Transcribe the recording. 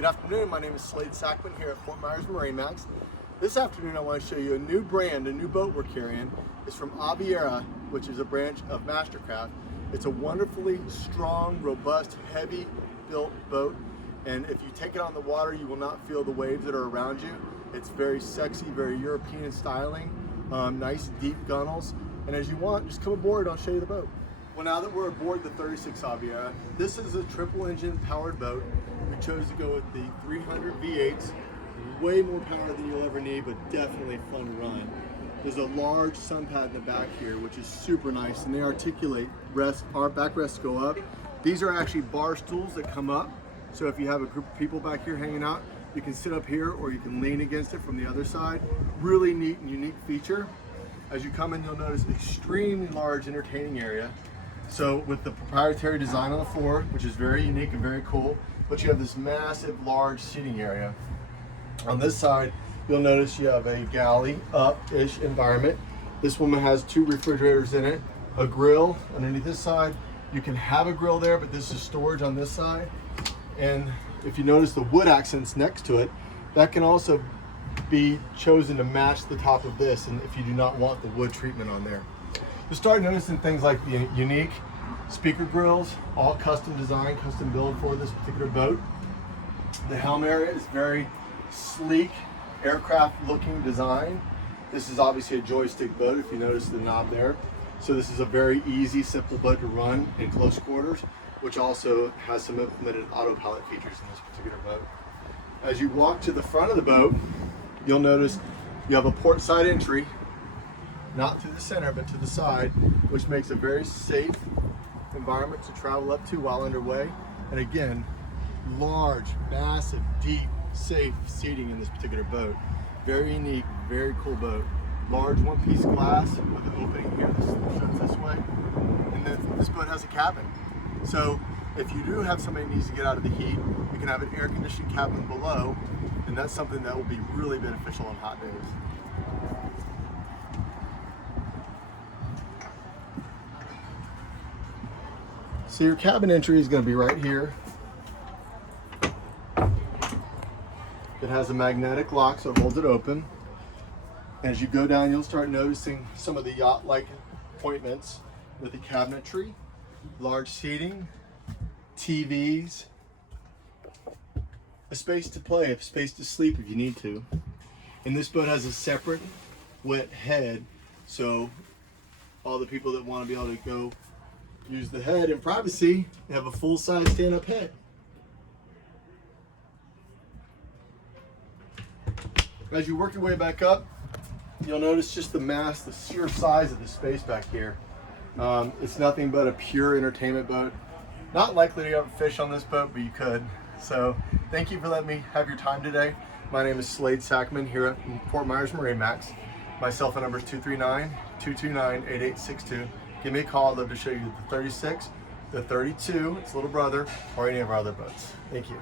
Good afternoon, my name is Slade Sackman here at Fort Myers MarineMax. This afternoon I want to show you a new brand, a new boat we're carrying. It's from Aviara, which is a branch of Mastercraft. It's a wonderfully strong, robust, heavy built boat, and if you take it on the water you will not feel the waves that are around you. It's very sexy, very European styling, nice deep gunnels, and as you want, just come aboard, I'll show you the boat. Well, now that we're aboard the 36 Aviara, this is a triple engine powered boat. We chose to go with the 300 V8s, way more power than you'll ever need, but definitely fun to run. There's a large sun pad in the back here, which is super nice, and they articulate. Our backrests go up. These are actually bar stools that come up, so if you have a group of people back here hanging out, you can sit up here or you can lean against it from the other side. Really neat and unique feature. As you come in, you'll notice extremely large entertaining area. So with the proprietary design on the floor, which is very unique and very cool, but you have this massive, large seating area. On this side, you'll notice you have a galley up-ish environment. This one has 2 refrigerators in it, a grill underneath this side. You can have a grill there, but this is storage on this side. And if you notice the wood accents next to it, that can also be chosen to match the top of this, and if you do not want the wood treatment on there. You start noticing things like the unique speaker grills, all custom designed, custom built for this particular boat. The helm area is very sleek, aircraft looking design. This is obviously a joystick boat, if you notice the knob there. So this is a very easy, simple boat to run in close quarters, which also has some implemented autopilot features in this particular boat. As you walk to the front of the boat, you'll notice you have a port side entry, not through the center, but to the side, which makes a very safe environment to travel up to while underway. And again, large, massive, deep, safe seating in this particular boat. Very unique, very cool boat. Large one-piece glass with an opening here that shuts this way. And then this boat has a cabin. So if you do have somebody who needs to get out of the heat, you can have an air-conditioned cabin below, and that's something that will be really beneficial on hot days. So your cabin entry is going to be right here. It has a magnetic lock, so it holds it open. As you go down, you'll start noticing some of the yacht-like appointments with the cabinetry, large seating, TVs, a space to play, a space to sleep if you need to. And this boat has a separate wet head, so all the people that want to be able to go use the head in privacy have a full-size stand-up head. As you work your way back up, you'll notice just the mass, the sheer size of the space back here. It's nothing but a pure entertainment boat. Not likely to ever fish on this boat, but you could. So thank you for letting me have your time today. My name is Slade Sackman here at Fort Myers MarineMax. My cell phone number is 239-229-8862. Give me a call. I'd love to show you the 36, the 32, its little brother, or any of our other boats. Thank you.